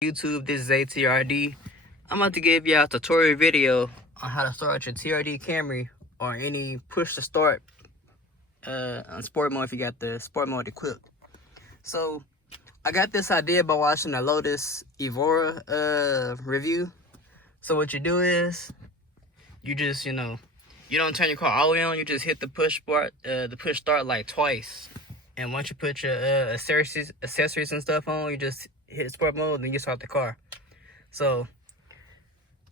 YouTube, this is ATRD. I'm about to give y'all a tutorial video on how to start your TRD Camry or any push to start on sport mode if you got the sport mode equipped. So I got this idea by watching the Lotus Evora review. So what you do is you just you don't turn your car all the way on, you just hit the push start like twice. And once you put your accessories and stuff on, you just hit sport mode, then you start the car. So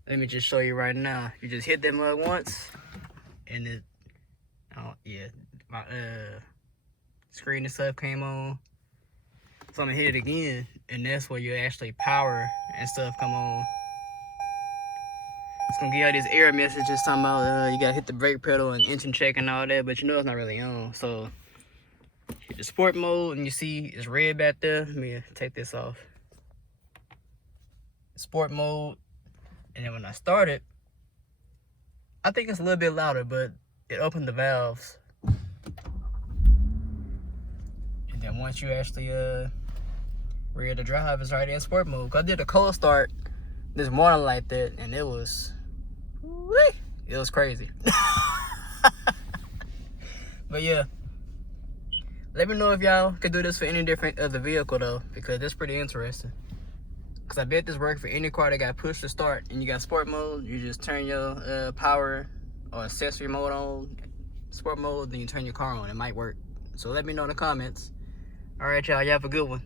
let me just show you right now. You just hit that mug once, and it, my screen and stuff came on. So I'm gonna hit it again, and that's where your actually power and stuff come on. It's gonna give you all these error messages talking about you gotta hit the brake pedal and engine check and all that, but you know it's not really on. So hit the sport mode, and you see it's red back there. Let me take this off. Sport mode, and then when I start it, I think it's a little bit louder, but it opened the valves. And then once you actually ready to drive, it's right in sport mode. Cause I did a cold start this morning like that, and it was crazy. But yeah, let me know if y'all could do this for any different other vehicle though, because it's pretty interesting. Cause I bet this works for any car that got push to start and you got sport mode. You just turn your power or accessory mode on, sport mode, then you turn your car on. It might work. So let me know in the comments. All right, y'all have a good one.